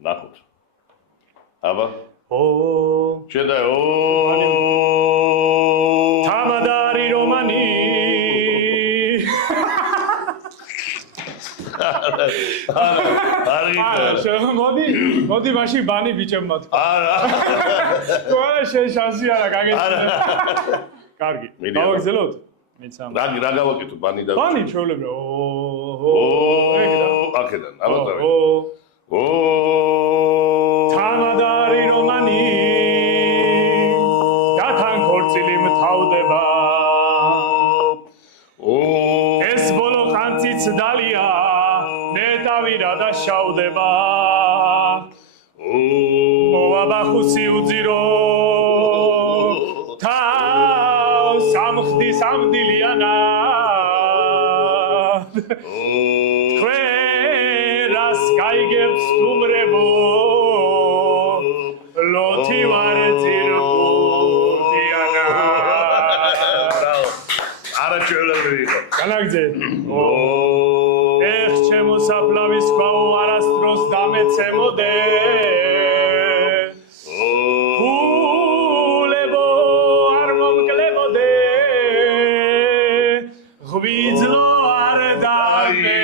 ნახოთ. აბა. ო შედა ო თამადარი რომანი მოდი მაშინ ბანი ბიჭებმა თქვა. არა. თქვა შენ შანსი არა გაგეცნო. კარგი. გავაგზავნოთ? მეცამ. რა გავაკეთო ბანი და ბანი ჩვეულებრივ. ო აქედან ალბათ. ო თამადარი რომანი გათან ქორწილი მთავდება. ო ეს ბოლო ხანციც დალია ნეტავი რა დაშავდება. მოაბახუსი უძირო თავს სამხდი სამდილიანა. თქვენას გაიგებს თუმრებო ლოთი ვარ ძირფუდიანა. ბრავო. არა ჩვეულებრივი იყო. განაგძე. ეხ ჩემო საფლავის ქვაო არასდროს დამეცემოდე. გულებო არ მომკლებოდე. ღვიძლო არ დამე